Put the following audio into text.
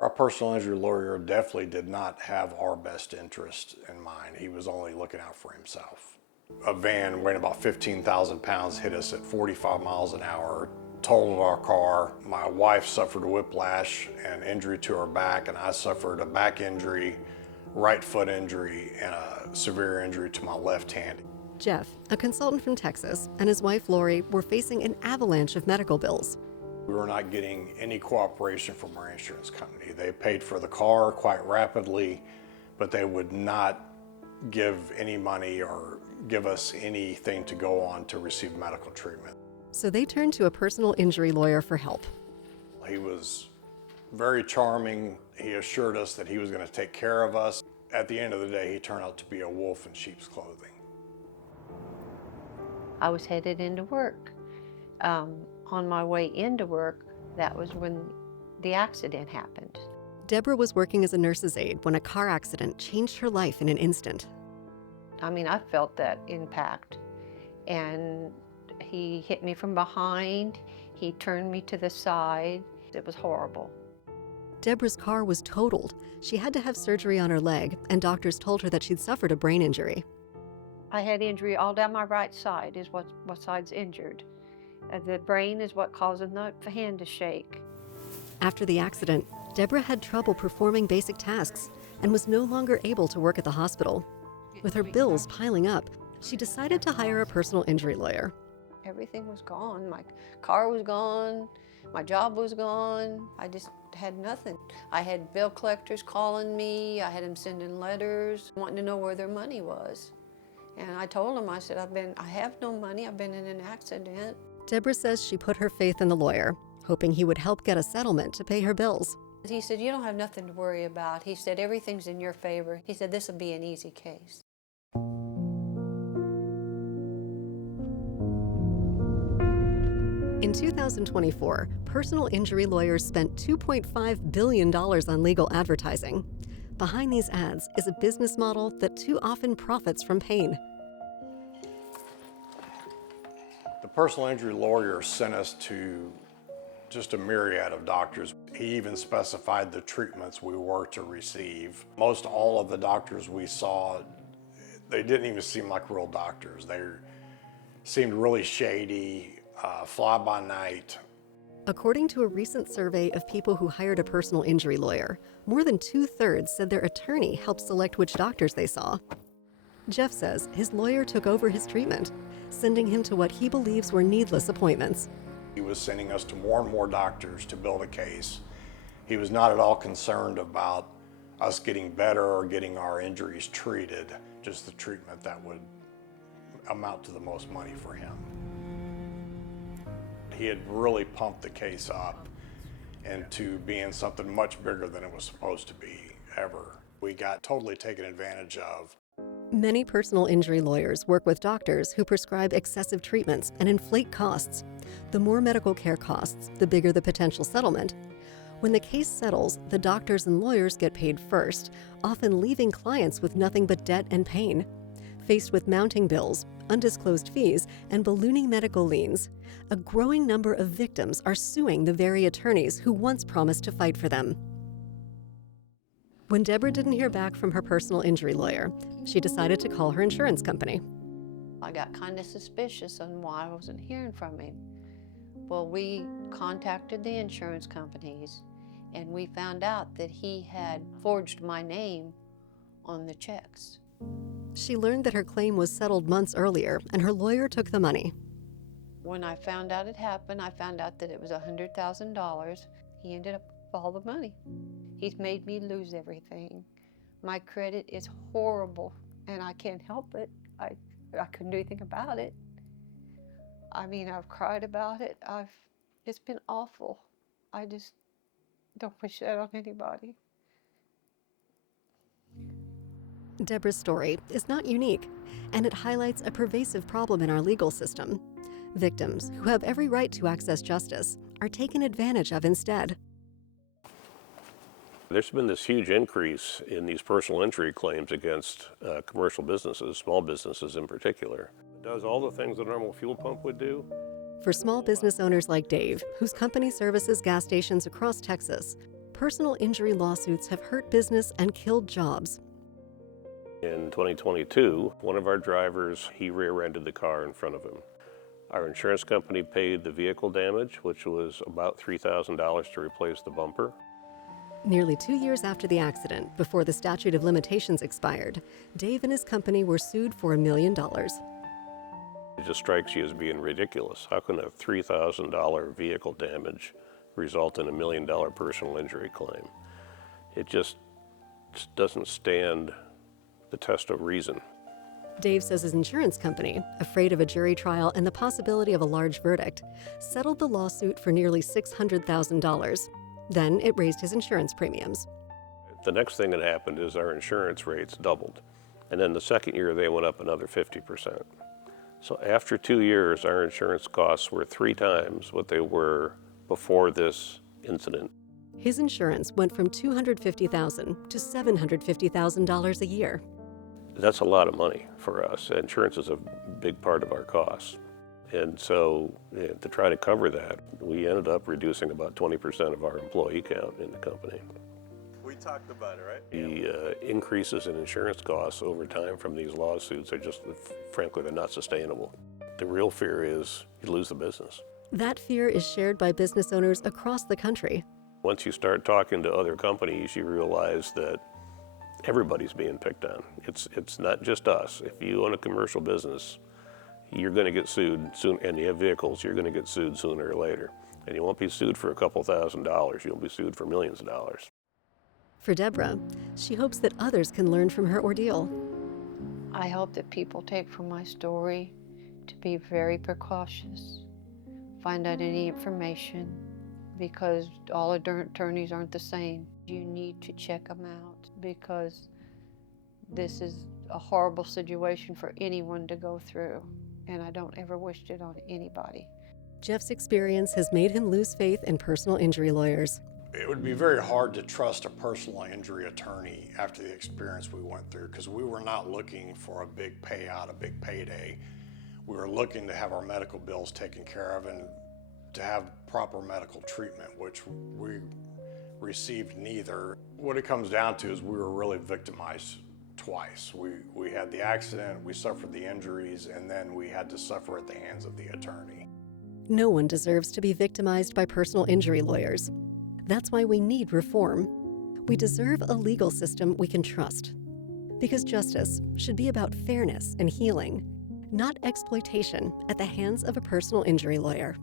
Our personal injury lawyer definitely did not have our best interest in mind. He was only looking out for himself. A van weighing about 15,000 pounds hit us at 45 miles an hour, totaled our car. My wife suffered a whiplash and injury to her back, and I suffered a back injury, right foot injury, and a severe injury to my left hand. Jeff, a consultant from Texas, and his wife Lori were facing an avalanche of medical bills. We were not getting any cooperation from our insurance company. They paid for the car quite rapidly, but they would not give any money or give us anything to go on to receive medical treatment. So they turned to a personal injury lawyer for help. He was very charming. He assured us that he was going to take care of us. At the end of the day, he turned out to be a wolf in sheep's clothing. I was headed into work. On my way into work, that was when the accident happened. Deborah was working as a nurse's aide when a car accident changed her life in an instant. I mean, I felt that impact. And he hit me from behind. He turned me to the side. It was horrible. Deborah's car was totaled. She had to have surgery on her leg, and doctors told her that she'd suffered a brain injury. I had injury all down my right side, is what side's injured. The brain is what causing the hand to shake. After the accident, Deborah had trouble performing basic tasks and was no longer able to work at the hospital. With her bills piling up, she decided to hire a personal injury lawyer. Everything was gone. My car was gone. My job was gone. I just had nothing. I had bill collectors calling me. I had them sending letters, wanting to know where their money was. And I told them, I said, I have no money. I've been in an accident. Deborah says she put her faith in the lawyer, hoping he would help get a settlement to pay her bills. He said, you don't have nothing to worry about. He said, everything's in your favor. He said, this will be an easy case. In 2024, personal injury lawyers spent $2.5 billion on legal advertising. Behind these ads is a business model that too often profits from pain. The personal injury lawyer sent us to just a myriad of doctors. He even specified the treatments we were to receive. Most all of the doctors we saw, they didn't even seem like real doctors. They seemed really shady, fly-by-night. According to a recent survey of people who hired a personal injury lawyer, more than 2/3 said their attorney helped select which doctors they saw. Jeff says his lawyer took over his treatment, sending him to what he believes were needless appointments. He was sending us to more and more doctors to build a case. He was not at all concerned about us getting better or getting our injuries treated, just the treatment that would amount to the most money for him. He had really pumped the case up into being something much bigger than it was supposed to be, ever. We got totally taken advantage of. Many personal injury lawyers work with doctors who prescribe excessive treatments and inflate costs. The more medical care costs, the bigger the potential settlement. When the case settles, the doctors and lawyers get paid first, often leaving clients with nothing but debt and pain. Faced with mounting bills, undisclosed fees, and ballooning medical liens, a growing number of victims are suing the very attorneys who once promised to fight for them. When Deborah didn't hear back from her personal injury lawyer, she decided to call her insurance company. I got kind of suspicious on why I wasn't hearing from him. Well, we contacted the insurance companies, and we found out that he had forged my name on the checks. She learned that her claim was settled months earlier, and her lawyer took the money. When I found out it happened, I found out that it was $100,000. He ended up with all the money. He's made me lose everything. My credit is horrible, and I can't help it. I couldn't do anything about it. I mean, I've cried about it. It's been awful. I just don't wish that on anybody. Deborah's story is not unique, and it highlights a pervasive problem in our legal system. Victims, who have every right to access justice, are taken advantage of instead. There's been this huge increase in these personal injury claims against commercial businesses, small businesses in particular. It does all the things a normal fuel pump would do. For small business owners like Dave, whose company services gas stations across Texas, personal injury lawsuits have hurt business and killed jobs. In 2022, one of our drivers, he rear-ended the car in front of him. Our insurance company paid the vehicle damage, which was about $3,000 to replace the bumper. Nearly 2 years after the accident, before the statute of limitations expired, Dave and his company were sued for $1 million. It just strikes you as being ridiculous. How can a $3,000 vehicle damage result in $1 million personal injury claim? It just doesn't stand the test of reason. Dave says his insurance company, afraid of a jury trial and the possibility of a large verdict, settled the lawsuit for nearly $600,000. Then it raised his insurance premiums. The next thing that happened is our insurance rates doubled. And then the second year, they went up another 50%. So after 2 years, our insurance costs were 3 times what they were before this incident. His insurance went from $250,000 to $750,000 a year. That's a lot of money for us. Insurance is a big part of our costs. And so to try to cover that, we ended up reducing about 20% of our employee count in the company. We talked about it, right? The increases in insurance costs over time from these lawsuits are just, frankly, they're not sustainable. The real fear is you lose the business. That fear is shared by business owners across the country. Once you start talking to other companies, you realize that everybody's being picked on. It's not just us. If you own a commercial business, you're going to get sued soon, and you have vehicles, you're going to get sued sooner or later. And you won't be sued for a couple $1,000s, you'll be sued for millions of dollars. For Deborah, she hopes that others can learn from her ordeal. I hope that people take from my story to be very precautious, find out any information, because all attorneys aren't the same. You need to check them out, because this is a horrible situation for anyone to go through, and I don't ever wish it on anybody. Jeff's experience has made him lose faith in personal injury lawyers. It would be very hard to trust a personal injury attorney after the experience we went through, because we were not looking for a big payout, a big payday. We were looking to have our medical bills taken care of and to have proper medical treatment, which we received neither. What it comes down to is we were really victimized twice. We had the accident, we suffered the injuries, and then we had to suffer at the hands of the attorney. No one deserves to be victimized by personal injury lawyers. That's why we need reform. We deserve a legal system we can trust. Because justice should be about fairness and healing, not exploitation at the hands of a personal injury lawyer.